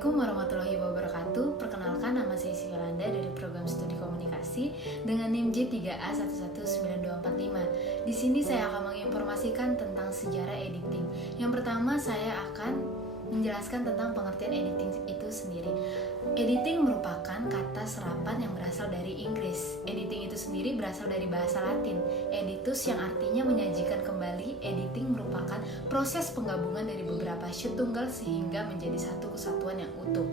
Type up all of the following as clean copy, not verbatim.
Assalamualaikum warahmatullahi wabarakatuh. Perkenalkan, nama saya Yolanda dari program studi komunikasi dengan NIM J3A119245. Di sini saya akan menginformasikan tentang sejarah editing. Yang pertama, saya akan menjelaskan tentang pengertian editing itu sendiri. Editing merupakan kata serapan yang berasal dari Inggris. Editing itu sendiri berasal dari bahasa Latin, editus, yang artinya menyajikan kembali. Editing merupakan proses penggabungan dari beberapa shoot tunggal sehingga menjadi satu kesatuan yang utuh.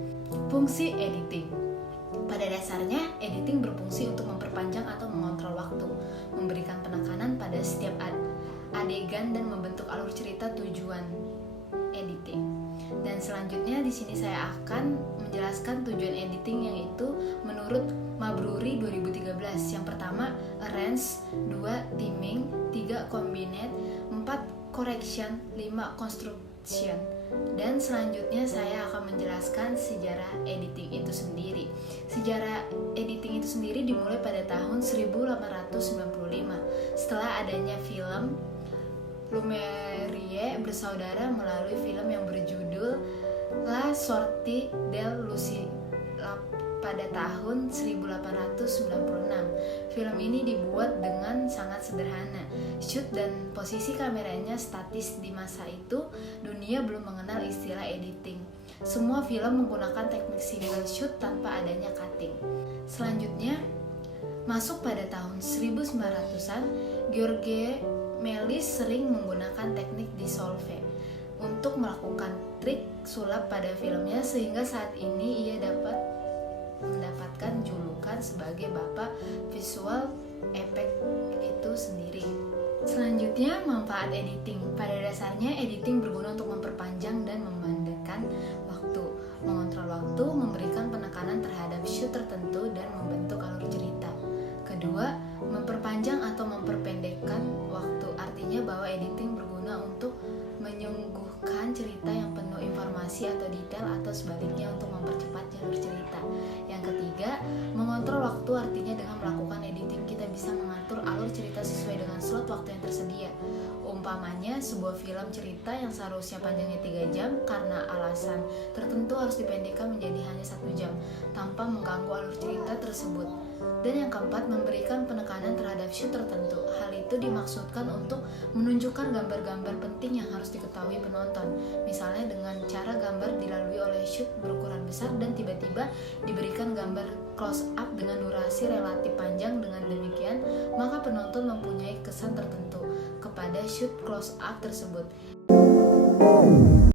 Fungsi editing. Pada dasarnya, editing berfungsi untuk memperpanjang atau mengontrol waktu, memberikan penekanan pada setiap adegan dan membentuk alur cerita. Tujuan editing. Dan selanjutnya di sini saya akan menjelaskan tujuan editing, yaitu menurut Mabruri 2013. Yang pertama, arrange, 2 theming, 3 combinate, 4 correction, 5 construction. Dan selanjutnya saya akan menjelaskan sejarah editing itu sendiri. Sejarah editing itu sendiri dimulai pada tahun 1895 setelah adanya film Lumière bersaudara melalui film yang berjudul La Sortie del Lucilla pada tahun 1896. Film ini dibuat dengan sangat sederhana. Shoot dan posisi kameranya statis. Di masa itu, dunia belum mengenal istilah editing. Semua film menggunakan teknik single shoot tanpa adanya cutting. Selanjutnya, masuk pada tahun 1900-an, George Méliès sering menggunakan teknik dissolve untuk melakukan trik sulap pada filmnya, sehingga saat ini ia dapat mendapatkan julukan sebagai bapak visual effect itu sendiri. Selanjutnya, manfaat editing. Pada dasarnya, editing berguna untuk memperpanjang dan memendekkan waktu, mengontrol waktu, memberikan penekanan terhadap shoot tertentu, dan membentuk alur cerita. Kedua, memperpanjang atau memperpendekkan waktu, artinya bahwa editing berguna untuk menyuguhkan cerita yang penuh informasi atau detail, atau sebaliknya untuk mempercepat jalur cerita. Yang ketiga, mengontrol waktu, artinya dengan melakukan editing kita bisa mengatur alur cerita sesuai dengan slot waktu yang tersedia. Umpamanya, sebuah film cerita yang seharusnya panjangnya 3 jam karena alasan tertentu harus dipendekkan menjadi hanya 1 jam tanpa mengganggu alur cerita tersebut. Dan yang keempat, memberikan penekanan terhadap shoot tertentu. Hal itu dimaksudkan untuk menunjukkan gambar-gambar penting yang harus diketahui penonton. Misalnya dengan cara gambar dilalui oleh shoot berukuran besar dan tiba-tiba diberikan gambar close up dengan durasi relatif panjang. Dengan demikian, maka penonton mempunyai kesan tertentu kepada shoot close up tersebut.